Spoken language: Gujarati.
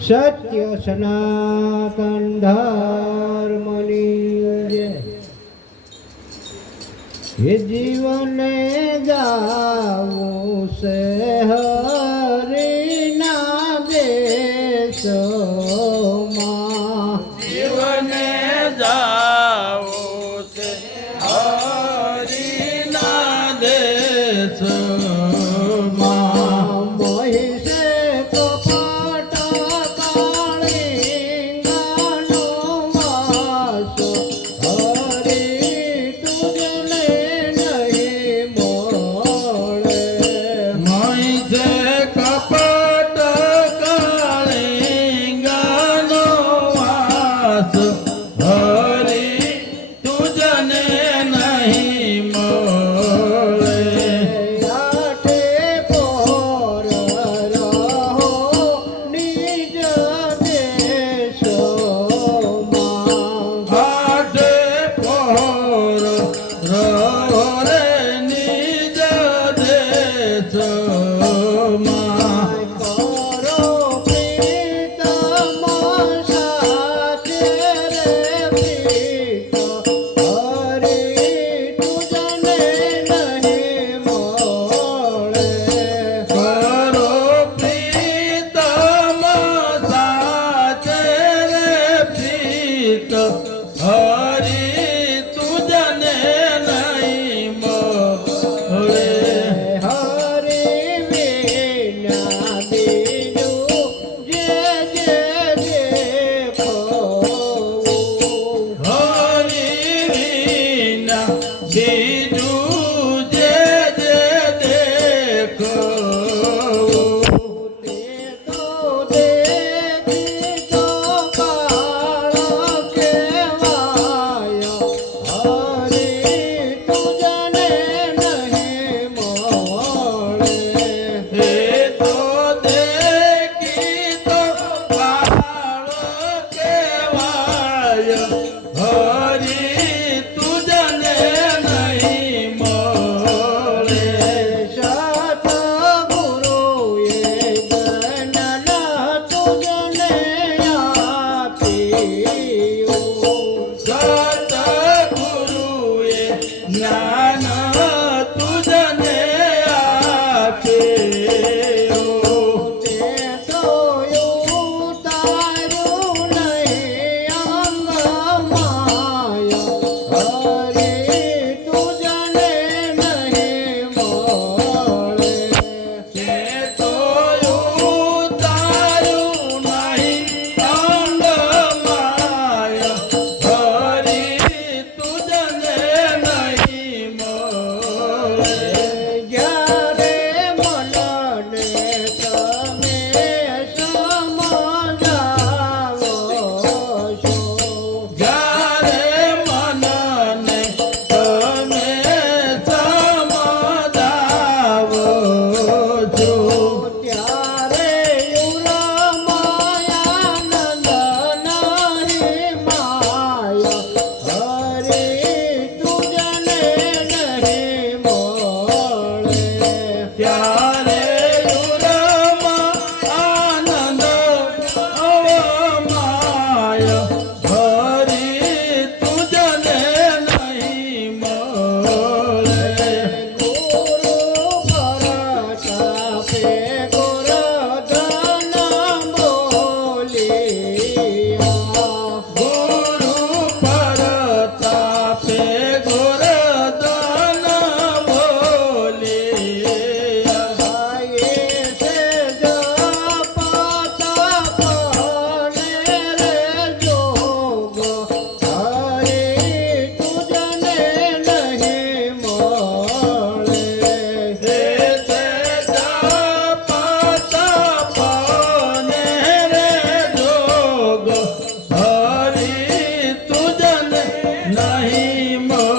સત્ય સનાતન ધર્મની જય એ જીવને જાવું સે હરિના દેશમાં જીવને જા hey. মন